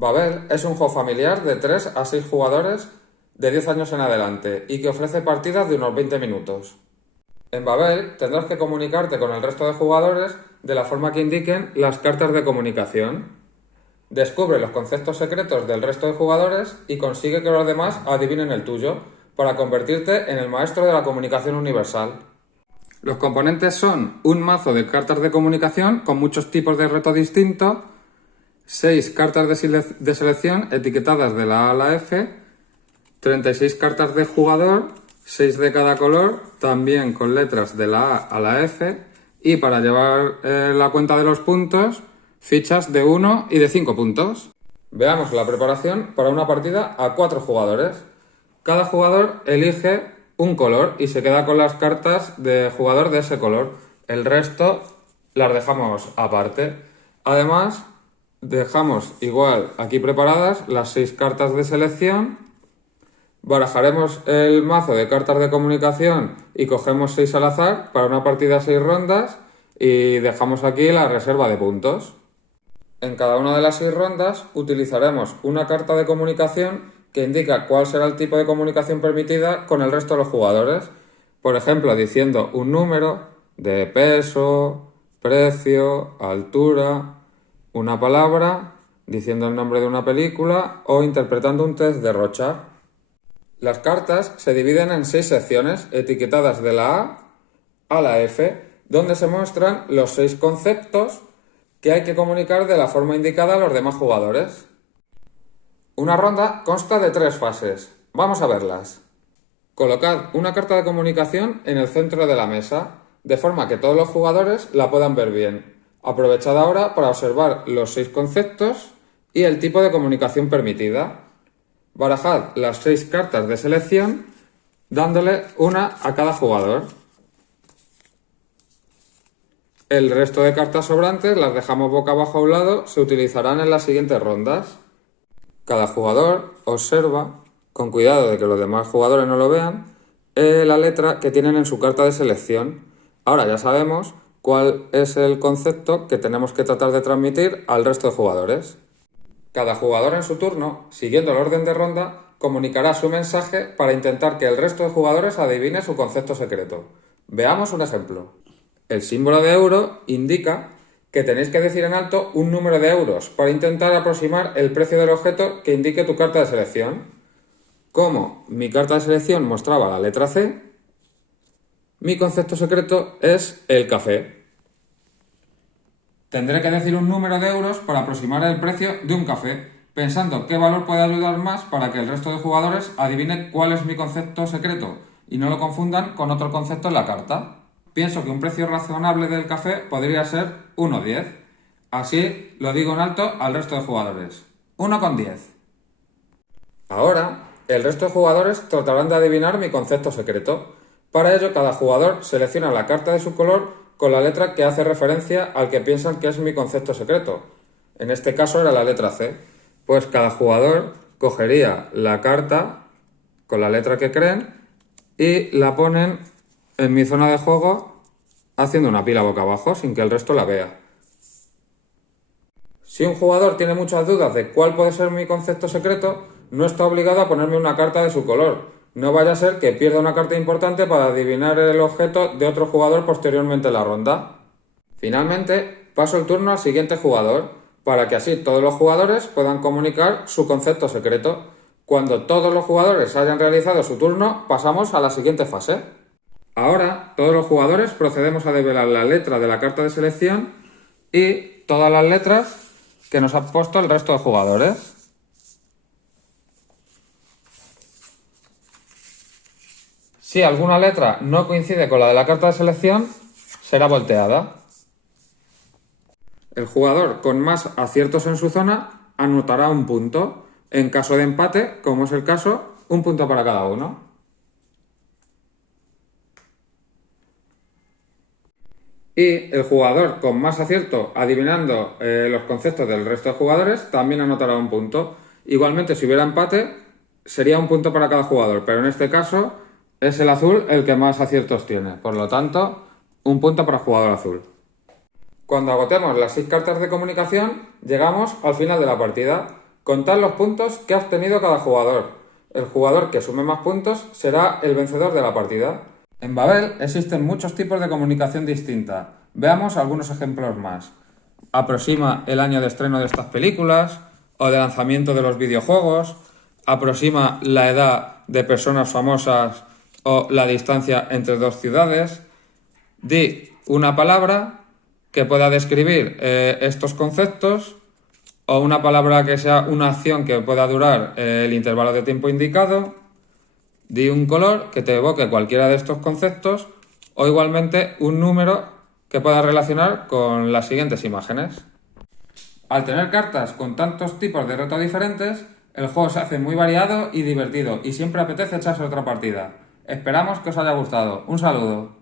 Babel es un juego familiar de 3 a 6 jugadores de 10 años en adelante y que ofrece partidas de unos 20 minutos. En Babel tendrás que comunicarte con el resto de jugadores de la forma que indiquen las cartas de comunicación. Descubre los conceptos secretos del resto de jugadores y consigue que los demás adivinen el tuyo, para convertirte en el maestro de la comunicación universal. Los componentes son un mazo de cartas de comunicación con muchos tipos de reto distintos, 6 cartas de selección etiquetadas de la A a la F, 36 cartas de jugador, 6 de cada color, también con letras de la A a la F, y para llevar la cuenta de los puntos, fichas de 1 y de 5 puntos. Veamos la preparación para una partida a 4 jugadores. Cada jugador elige un color y se queda con las cartas de jugador de ese color. El resto las dejamos aparte. Además, dejamos igual aquí preparadas las 6 cartas de selección. Barajaremos el mazo de cartas de comunicación y cogemos 6 al azar para una partida a 6 rondas y dejamos aquí la reserva de puntos. En cada una de las 6 rondas utilizaremos una carta de comunicación que indica cuál será el tipo de comunicación permitida con el resto de los jugadores. Por ejemplo, diciendo un número de peso, precio, altura, una palabra, diciendo el nombre de una película o interpretando un test de Rorschach. Las cartas se dividen en 6 secciones etiquetadas de la A a la F, donde se muestran los 6 conceptos que hay que comunicar de la forma indicada a los demás jugadores. Una ronda consta de 3 fases. Vamos a verlas. Colocad una carta de comunicación en el centro de la mesa, de forma que todos los jugadores la puedan ver bien. Aprovechad ahora para observar los 6 conceptos y el tipo de comunicación permitida. Barajad las 6 cartas de selección, dándole una a cada jugador. El resto de cartas sobrantes las dejamos boca abajo a un lado, se utilizarán en las siguientes rondas. Cada jugador observa, con cuidado de que los demás jugadores no lo vean, la letra que tienen en su carta de selección. Ahora ya sabemos cuál es el concepto que tenemos que tratar de transmitir al resto de jugadores. Cada jugador en su turno, siguiendo el orden de ronda, comunicará su mensaje para intentar que el resto de jugadores adivine su concepto secreto. Veamos un ejemplo. El símbolo de euro indica que tenéis que decir en alto un número de euros para intentar aproximar el precio del objeto que indique tu carta de selección. Como mi carta de selección mostraba la letra C, mi concepto secreto es el café. Tendré que decir un número de euros para aproximar el precio de un café, pensando qué valor puede ayudar más para que el resto de jugadores adivine cuál es mi concepto secreto y no lo confundan con otro concepto en la carta. Pienso que un precio razonable del café podría ser 1,10. Así lo digo en alto al resto de jugadores. 1,10. Ahora, el resto de jugadores tratarán de adivinar mi concepto secreto. Para ello, cada jugador selecciona la carta de su color con la letra que hace referencia al que piensan que es mi concepto secreto. En este caso era la letra C. Pues cada jugador cogería la carta con la letra que creen y la ponen en mi zona de juego haciendo una pila boca abajo sin que el resto la vea. Si un jugador tiene muchas dudas de cuál puede ser mi concepto secreto, no está obligado a ponerme una carta de su color. No vaya a ser que pierda una carta importante para adivinar el objeto de otro jugador posteriormente en la ronda. Finalmente, paso el turno al siguiente jugador, para que así todos los jugadores puedan comunicar su concepto secreto. Cuando todos los jugadores hayan realizado su turno, pasamos a la siguiente fase. Ahora, todos los jugadores procedemos a develar la letra de la carta de selección y todas las letras que nos han puesto el resto de jugadores. Si alguna letra no coincide con la de la carta de selección, será volteada. El jugador con más aciertos en su zona anotará un punto. En caso de empate, como es el caso, un punto para cada uno. Y el jugador con más acierto adivinando los conceptos del resto de jugadores también anotará un punto. Igualmente, si hubiera empate, sería un punto para cada jugador, pero en este caso es el azul el que más aciertos tiene. Por lo tanto, un punto para el jugador azul. Cuando agotemos las 6 cartas de comunicación, llegamos al final de la partida. Contad los puntos que ha obtenido cada jugador. El jugador que sume más puntos será el vencedor de la partida. En Babel existen muchos tipos de comunicación distinta. Veamos algunos ejemplos más. Aproxima el año de estreno de estas películas o de lanzamiento de los videojuegos. Aproxima la edad de personas famosas o la distancia entre dos ciudades. Di una palabra que pueda describir estos conceptos o una palabra que sea una acción que pueda durar el intervalo de tiempo indicado. Di un color que te evoque cualquiera de estos conceptos o igualmente un número que pueda relacionar con las siguientes imágenes. Al tener cartas con tantos tipos de retos diferentes, el juego se hace muy variado y divertido y siempre apetece echarse otra partida. Esperamos que os haya gustado. Un saludo.